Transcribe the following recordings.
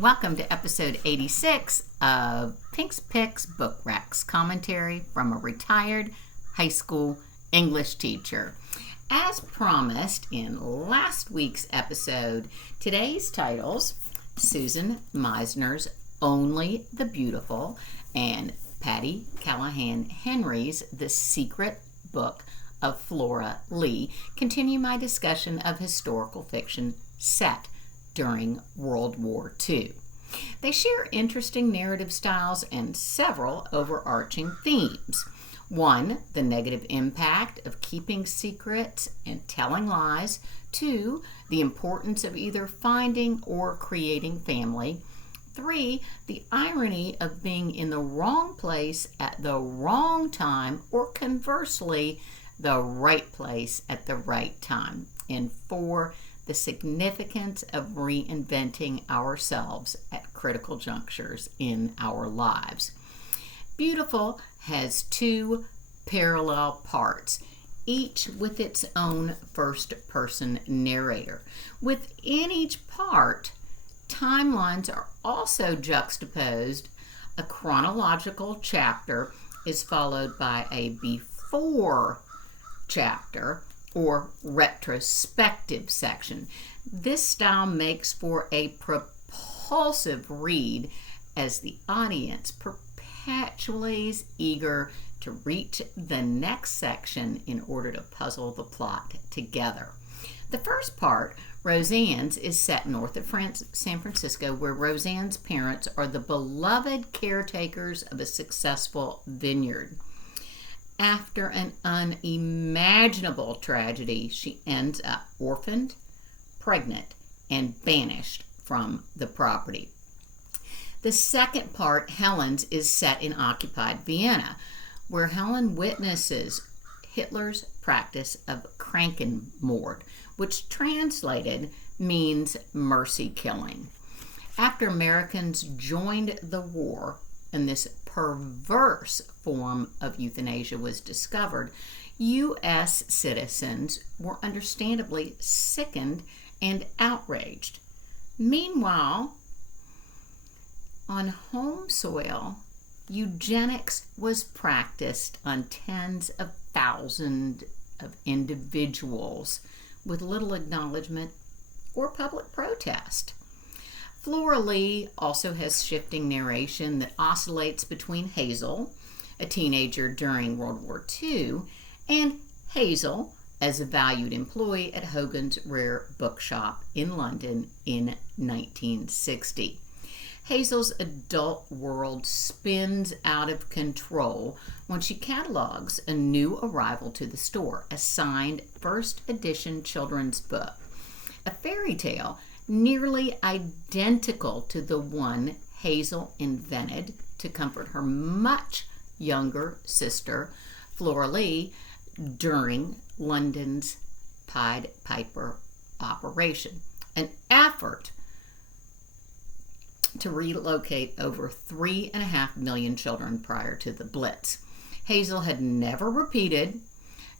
Welcome to episode 86 of Pink's Picks Book Recs, commentary from a retired high school English teacher. As promised in last week's episode, today's titles, Susan Meissner's Only the Beautiful and Patti Callahan Henry's The Secret Book of Flora Lea, continue my discussion of historical fiction set during World War II. They share interesting narrative styles and several overarching themes. One, the negative impact of keeping secrets and telling lies. Two, the importance of either finding or creating family. Three, the irony of being in the wrong place at the wrong time, or conversely, the right place at the right time. And four, the significance of reinventing ourselves at critical junctures in our lives. Beautiful has two parallel parts, each with its own first-person narrator. Within each part, timelines are also juxtaposed. A chronological chapter is followed by a before chapter or retrospective section. This style makes for a propulsive read as the audience perpetually is eager to reach the next section in order to puzzle the plot together. The first part, Roseanne's, is set north of San Francisco, where Roseanne's parents are the beloved caretakers of a successful vineyard. After an unimaginable tragedy, she ends up orphaned, pregnant, and banished from the property. The second part, Helen's, is set in occupied Vienna, where Helen witnesses Hitler's practice of Krankenmord, which translated means mercy killing. After Americans joined the war and this perverse form of euthanasia was discovered, U.S. citizens were understandably sickened and outraged. Meanwhile, on home soil, eugenics was practiced on tens of thousands of individuals with little acknowledgement or public protest. Flora Lea also has shifting narration that oscillates between Hazel, a teenager during World War II, and Hazel as a valued employee at Hogan's Rare Bookshop in London in 1960. Hazel's adult world spins out of control when she catalogs a new arrival to the store, a signed first edition children's book, a fairy tale nearly identical to the one Hazel invented to comfort her much younger sister, Flora Lea, during London's Pied Piper operation, an effort to relocate over 3.5 million children prior to the Blitz. Hazel had never repeated,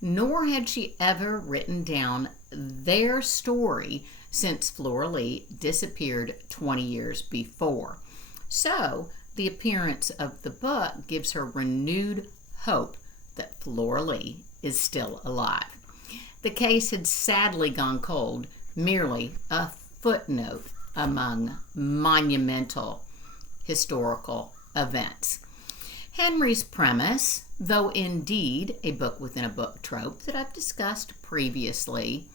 nor had she ever written down their story since Flora Lea disappeared 20 years before. So, the appearance of the book gives her renewed hope that Flora Lea is still alive. The case had sadly gone cold, merely a footnote among monumental historical events. Henry's premise, though indeed a book within a book trope that I've discussed previously,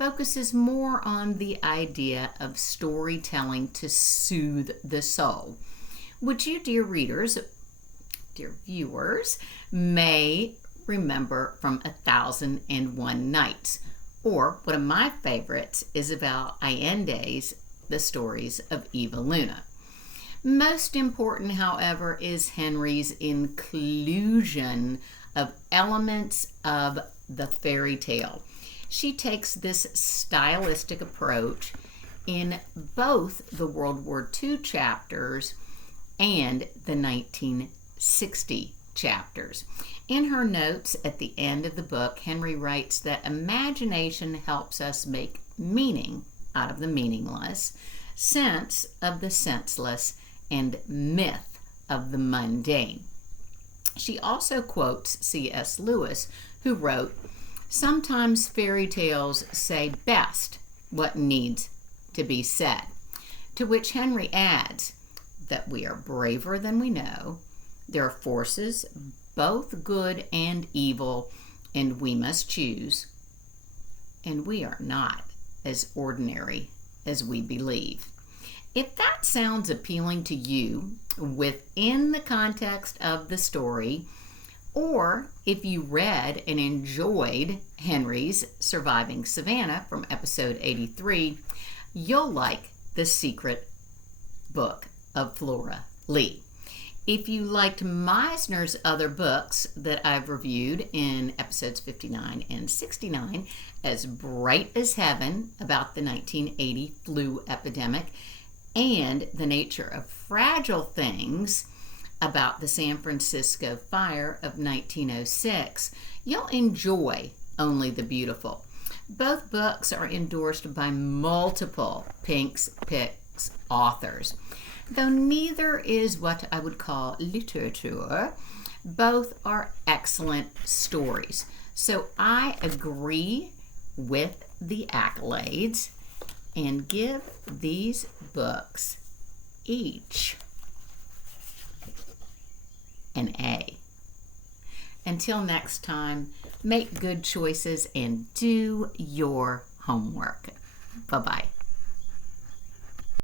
focuses more on the idea of storytelling to soothe the soul, which you, dear readers, dear viewers, may remember from 1001 Nights, or one of my favorites, Isabel Allende's The Stories of Eva Luna. Most important, however, is Henry's inclusion of elements of the fairy tale. She takes this stylistic approach in both the World War II chapters and the 1960 chapters. In her notes at the end of the book, Henry writes that imagination helps us make meaning out of the meaningless, sense of the senseless, and myth of the mundane. She also quotes C.S. Lewis, who wrote, "Sometimes fairy tales say best what needs to be said," to which Henry adds that we are braver than we know, there are forces both good and evil, and we must choose, and we are not as ordinary as we believe. If that sounds appealing to you within the context of the story, or if you read and enjoyed Henry's Surviving Savannah from episode 83, you'll like The Secret Book of Flora Lea. If you liked Meissner's other books that I've reviewed in episodes 59 and 69, As Bright as Heaven, about the 1980 flu epidemic, and The Nature of Fragile Things, about the San Francisco fire of 1906, you'll enjoy Only the Beautiful. Both books are endorsed by multiple Pink's Picks authors. Though neither is what I would call literature, both are excellent stories. So I agree with the accolades and give these books each an A. Until next time, make good choices and do your homework. Bye-bye.